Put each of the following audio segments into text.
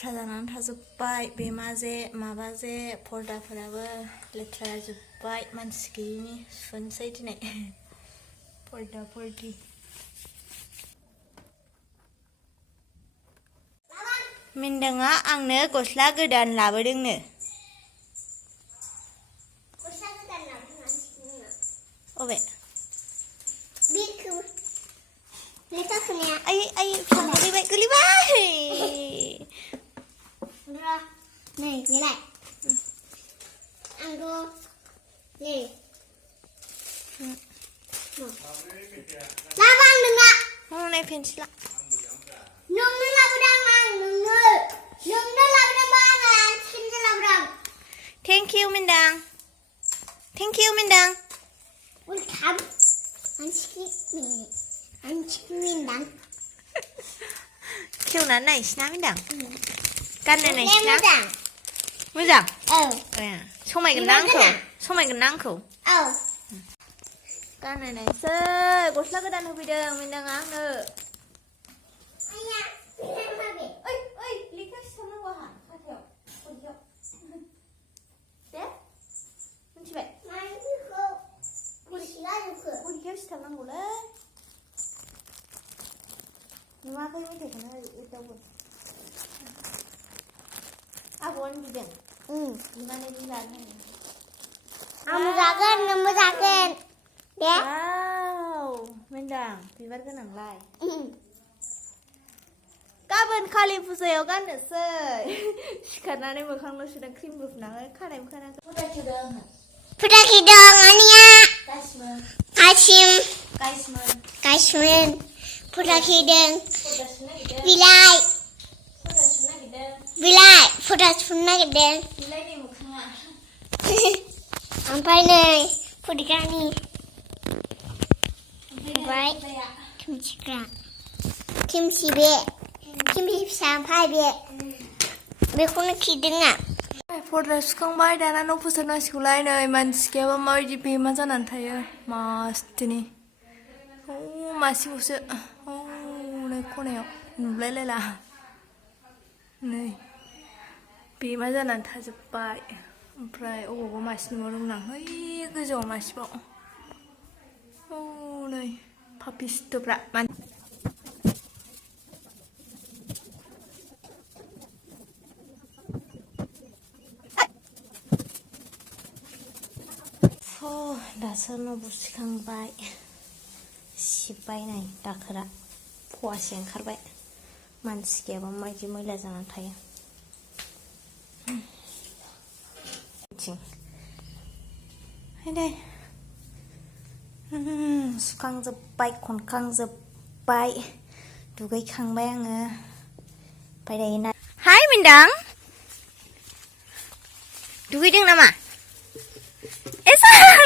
लेथ्रा जानानै थाजोब्बाय बे माबाजे पर्दाफोराबो लेथ्रा जाजोब्बाय मानसि गैयिनि सुनोसै दिनै पर्दा मिनदाङा आंनो गस्ला गोदान लाबोदोंनो अबे ay kelibay nih gila anggo nih labang denga mau naik pensil nunggu labang nunggu labang bangan sini labang thank you Mindang welcome anjing Mindang kêu nó này xná Mindang căn này xná Mindang xong mày cần năng khẩu căn này sơ gosla kedan hobidoं Mindang आंनो oi लेखा सिथाबनांगौ आहा खाथायाव खनसेयाव दे मिथिबाय खनसेयाव सिथाबनांगौलै नुवाखै मेथाइखौनो एदावगोन आब'आनो बिदों बिमानै जानो आंबो जागोन दे Mindang बिबार गोनांलाय गाबोन कालि फुजायाव गाननोसै सिखारनानै मोखांल' सुदों क्रिमबो फुनाङै खानायबो खानाखै फुटा खिदों आनिया गाइसमोन फुटा खिदों बिलाइ फुटा सुनो नागिरदों ओमफ्राय नै फुदिगानि ओमफ्राय खेमसि फिसा ओमफ्राय बेखौनो खिदों पर्दा सुखांबाय दाना न' फोसाबनांसिगौलाय नै मानसि गैयाबा माबायदि बेमा जानानै थायो मासथिनि मासेबावसो नै खनायाव नुलायलायला नै बेमा जानानै थाजोब्बाय ओमफ्राय अबावबा मासे नुबावदोंमोन आं है गोजौआव मासेबाव नै पापिस्ट'फ्रा दासो न' बुसिखांबाय सिबबाय नै दाखोरा फवासे ओंखारबाय मानसि गैयाबा माबायदि मैला जानानै थायो सुखांजोब्बाय खनखांजोब्बाय दुगैखांबाय आङो ओमफ्राय दायो हाय मिनदां दुगैदों नामा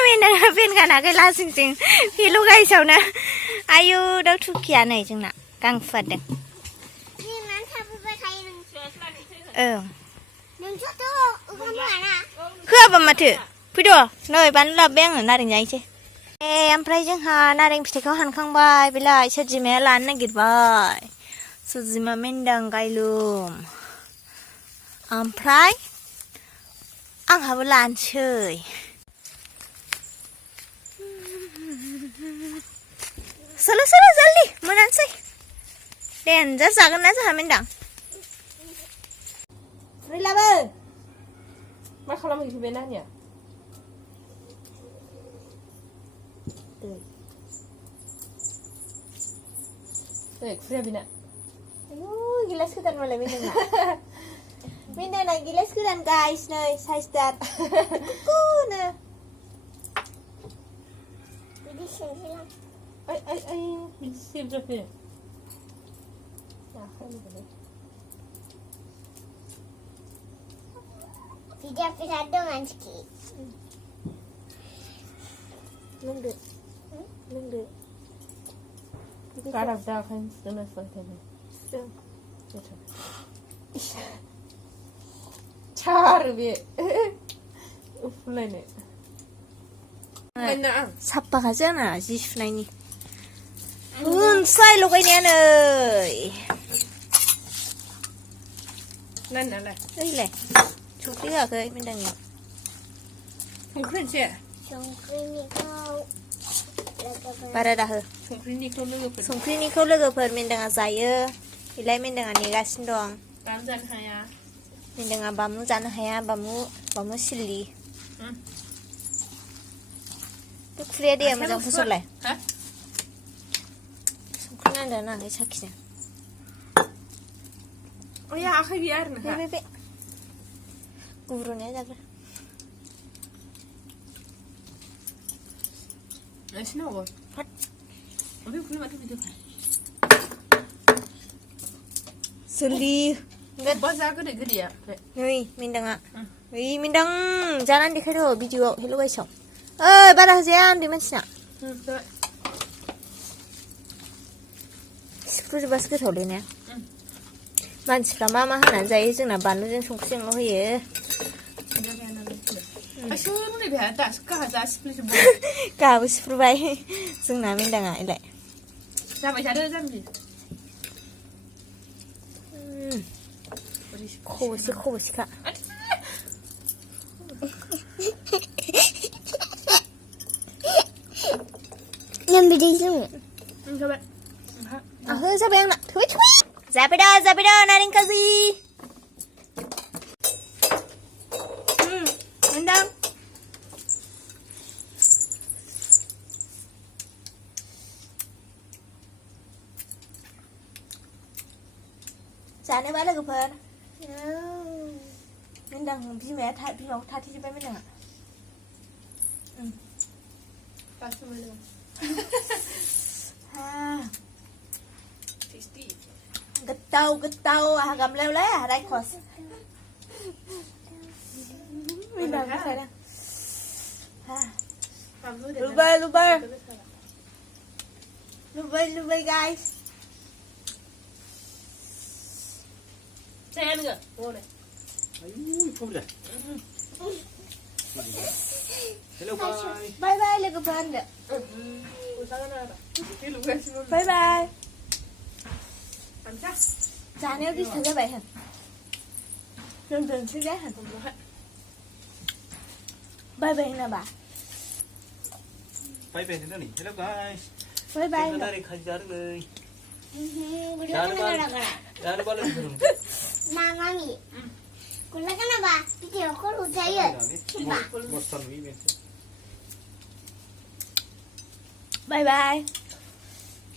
Mindang पेन गानाखै लासिंसिं फेल' गाइसावनो आयु दाउ थुखिया नै जोंना गां फुवारदों होआबा माथो फैद' नै बानलु लाबोबाय आङो नारें जाहैसै ओमफ्राय जोंहा नारें फिथाइखौ हानखांबाय बेलाय सोरजिमाया लानो नागिरबाय सोरजिमा मिनदां गायलुम ओमफ्राय आंहाबो लानोसै Solo जल्दी मोनानोसै देन्जार जागोन ना जोंहा मिनदां फ्रिलाबो मा खालामहैखो बे नानिया खुरिया बेना आयु गिलास गोदान मालाय मिनदांना गिलास गोदान गाइस नै साइसदार कुकुनो बिदि सेंसेलां ay siempre fe tidak bisa dengan ski nunggu Karab dah kan sudah selesai car be uflane साफा खाजाना जि सुनायनि होनसाय लगायनाया नै นั่นอะไร đây này chúng tí ở cái bên đằng này ผงครีนเชี่ย 송크니까 para dah ผงครีนนี่เขาเลือกเป็น song kri ni kau lega per bên đằng saya ilai bên đằng này gak sindong ตามจันทร์หายา bên đằng bamu jan haya bamu sili อืม tuk fria dia macam pusut lai ฮะ song kri nanda na cái chắc kia โอ้ยเอาแค่บีอาร์นะ be ฮะ be be guru ni jaga ไอ้ชิโน่บ่เอาไปคุยมาทุกที sili บ้านจ้าก็เด็กก็ดีอ่ะ Ui, Mindang ạ. Ui, Mindang, jalan di kado video hello guys. Ơi, bara jalan di mana? อืมได้ Sepuluh bas ke tholi ne. Manusia mama hanan jaya जोंना बानलुजों संख्रिजोंल' होयो. ไอ้ชิโน่นี่แบบแต่ก็หาจ้าสปริตบอล Gabu sepuluh जोंना Mindang ạ ilai. จ้าไปชาเดอร์จ้ามี Khobos kak. Yang beda semua. อืมใช่ไหม Siapa yang nak? Thui. Zapida, naring kazi. Mindang. Sana mana Lwgwpwr? Mindang,พี่แม่ถ่ายพี่น้องถ่ายที่จะไปไม่หนังอ่ะ ปลาสลิดเลย tasty Getau, agam lele, ada kos. Mindang, saya. ความรู้เด็ด Lwgwpwr guys. แซ่บเลยโอ้ย 아유, 이쁘다. 헬로 바이. Bye Lwgwpwr. กูสั่งอะไรแบบที่รู้กันใช่ไหม Bye. อันจ้า Sana đi thử cái bài hả? Dần sẽ ghé hả? Bye nè bà. 바이 바이 된다니. 헬로 바이. Bye nè. 나리 가지 자르래. Gula ka na lang. 나를 발로 부르는. Mami. Gula ka na ba? Video ko lusayo. Diba? 못산 위면서. Bye.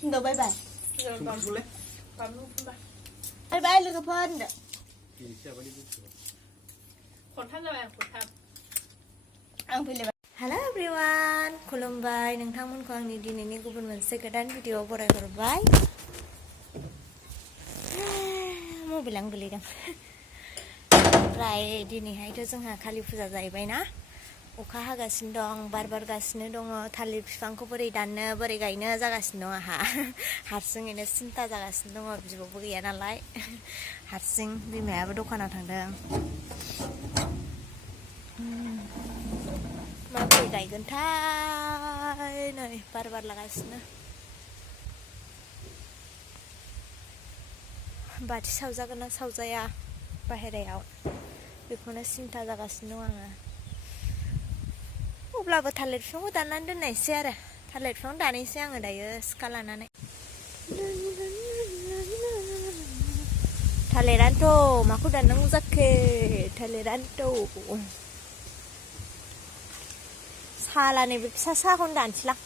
Đồ bye. เดี๋ยวความ 줄래? ความรู้ขึ้นไป Bye Lwgwpwr. 진짜 빨리 붙여. คนท่านจะแบบคนท Ang pilih. Halo everyone, khulumbai Ngtangmwnha आंनि दिनैनि गुबुन मोनसे गोदान video बरायहरबाय. Mobile आं गोलैदों. ओमफ्राय दिनैहायथ' जोंहा कालि फुजा जाहैबाय ना. अखा हागासिनो दं, बार बारगासिनो दङ, थालिर बिफांखौ बोरै दाननो बोरै गायनो जागासिनो दं आहा. हारसिङैनो सिन्था जागासिनो दङ, बिब'बो गैया नालाय. हारसिं बिमायाबो दखानाव थांदों. माबोरै गायगोनथाय नै बार बारलागासिनो. बाथि सावजागोन ना सावजाया बाहेरायाव बेखौनो सिन्था जागासिनो दं आङो. अब्लाबो थालिर बिफांखौ दाननानै दोननायसै आरो थालिर बिफां दानैसै आङो दायो सिखा लानानै. थालिरानोथ' माखौ दाननांगौ जाखो थालिरानोथ' सालानि बे फिसा साहाखौनो दानसैलां.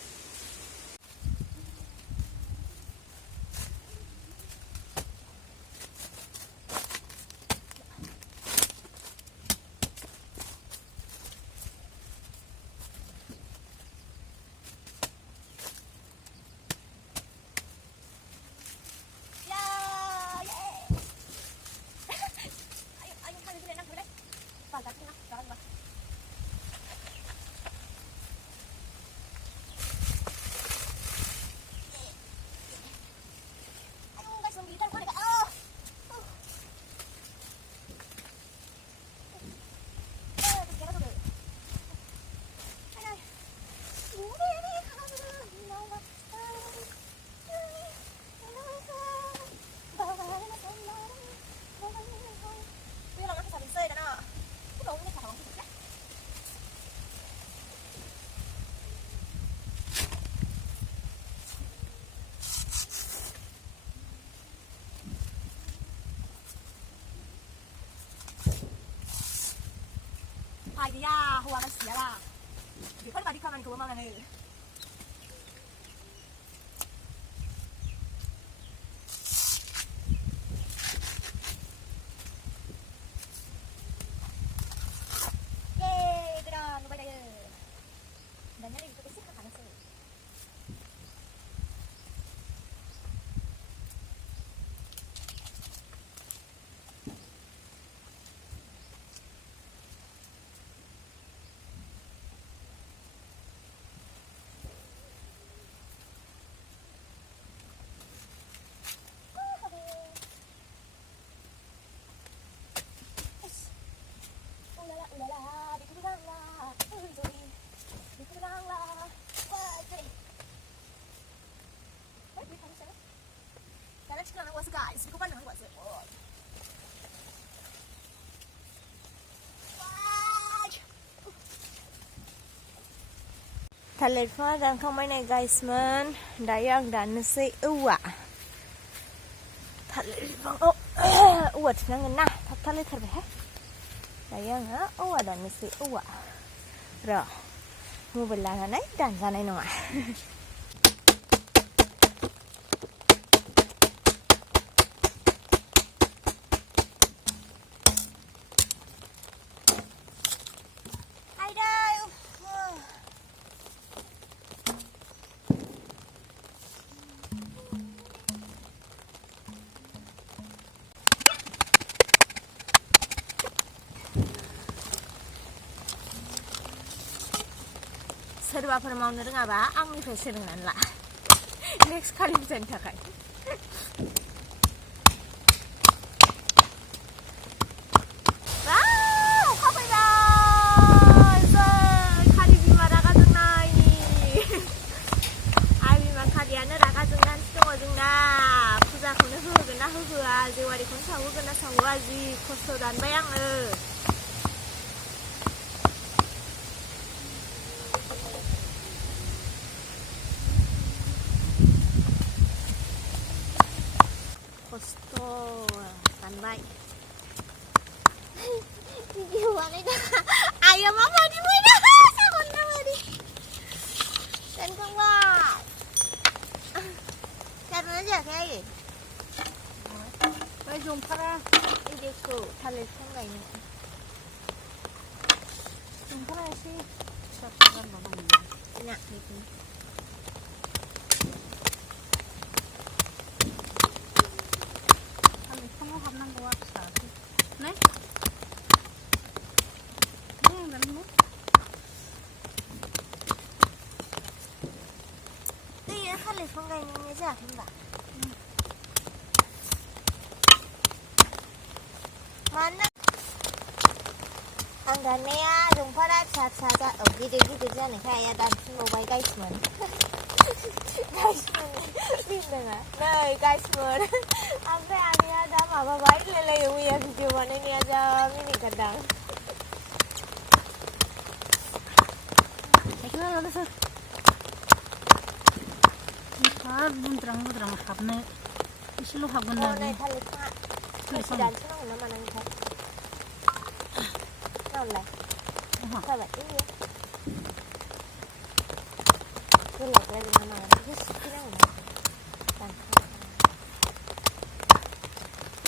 dia hua kan sia lah dia kan tadi kaman ke mana nih guys, ko pa naman what's it? Talikwa dan kamay na guys man, dayang dan nasi uwa. Talikwa oh, uwa tinang na, talik terbe he. Dayang ha, uwa dan nasi uwa. Ro, mo belahan ay dan sanay nunga. सोरबाफोर मावनो रोङाबा आंनिफ्राय सोलोंनानै ला next खालि फुजानि थाखाय अखा फैबाय खालि बिमा रागा जोंनायनि आइ बिमा खालियानो रागा जोंनानैसो दङ जोंना फुजाखौनो होगोन ना होहोआ जेवारिखौनो सावहोगोन ना सावहोआ जि खस्थ' दानबाय आङो Sanbay. Gimana dah? Ayam mama di mana? Sakon nama di. Dan kembang. Cari aja kayak.ไปจุ่มพระอีเด็กกูทะเลข้างในนี่จุ่มพระสิชอบกันมาบ้างเนี่ยนิดนึง네? 네, 할래 건강이 있는지 아닌가? mana anggannya jumpa cat saja gede-gede nih kayak dan mobile guys man guys man lihat nggak nah guys man sampai ini ada apa baik lele ya video mana ini aja mini kadang gimana lo sih bunterang habne isilu habun lagi dan senang nama nanti lah sahabat ini gelap lagi nama terus bilang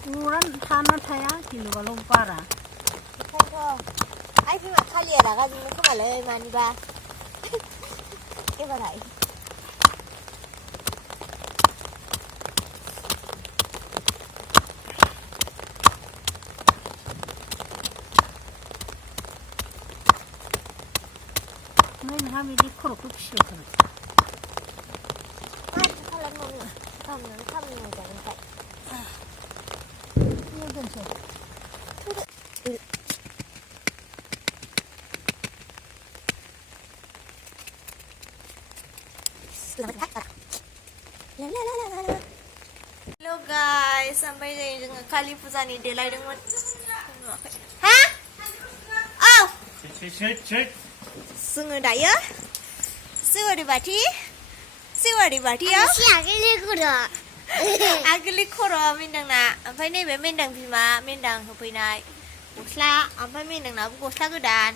ukuran tanah saya kilo kalau para kok ai phim mà khai liệt là cái gì không phải là mà đi ba cái vào đây mình ham đi khổ cực xíu thôi ai không làm ngon nữa không ngon chẳng phải như gần rồi Hello guys, sampai dengan kali puzani delay dengan ha? Oh. Cek. Sungai daya? Siwari bati ya? Si agli koro mindang na. Ampai nebe mindang bima, mindang hopinai. Gosla, ampai mindang na gosla godan.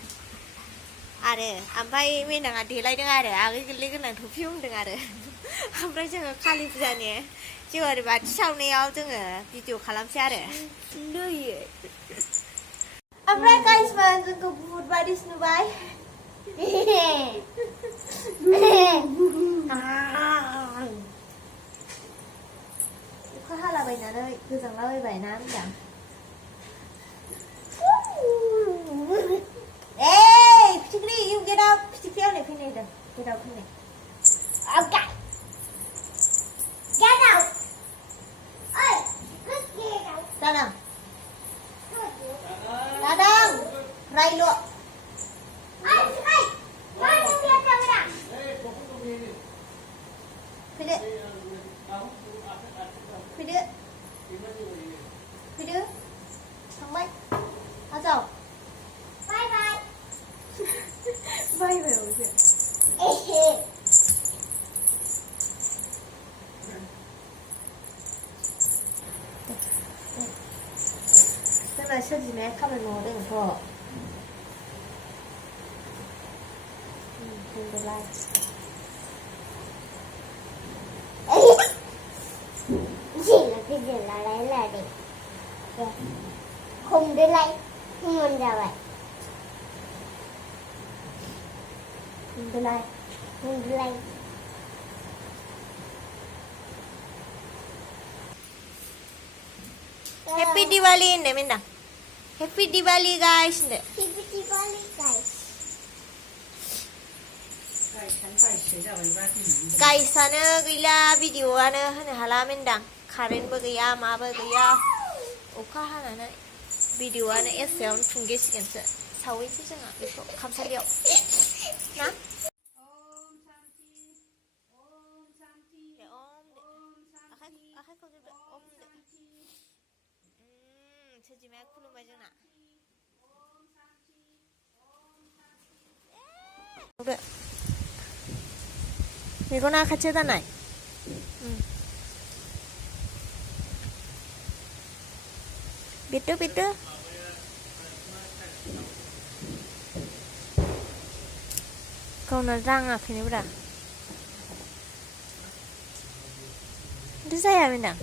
आरो ओमफ्राय मेन्दाङा देलायदों आरो आगै गोरलै गोनां थफि हमदों आरो ओमफ्राय जोङो कालि फुजानि जेवारि बाथि सावनायाव जोङो भिडिअ खालामसै आरो नोयो ओमफ्राय गाइसबा जोंखौ बुहुत बादिस नुबाय अखा हालाबायनानै गोजांलाबायबाय ना मेन्दां Hey, Pitikri, you get up. Pitikri, on it, Pineda. Get out, Pineda. Okay. Get out. Oi, good get out. Tanang. Good. Tanang. Rai lo. Oi, hey. Why don't you come down? Pineda. Pineda. Pineda. Thằng Bách. Hả chào. Bye bye. Bay về rồi kìa. Thế là sao gì mẹ không được ngồi đây một chỗ. Không được like. Chỉ là cái gì là lấy là để không đưa lấy không muốn ra vậy Không được like. không đưa lấy Happy Diwali nè Minda. Happy Diwali guys nè. Happy Diwali guys. Guysआनो गैला भिडिअआनो होनो हाला मेन्दां कारेन्टबो गैया माबो गैया अखा हानानै भिडिअआनो एसेयावनो थुंगेसिगोनसो सावैसो जोंहा बेखौ खामसालियाव ना आखाइखौ जोबदो ओम दे सोरजिमाया खुलुमबाय जोंना मेगना खाथियाव दानाय बिट्टु बिट्टु गावना राङाखैनोब्रा बिदि जाया मेन्दां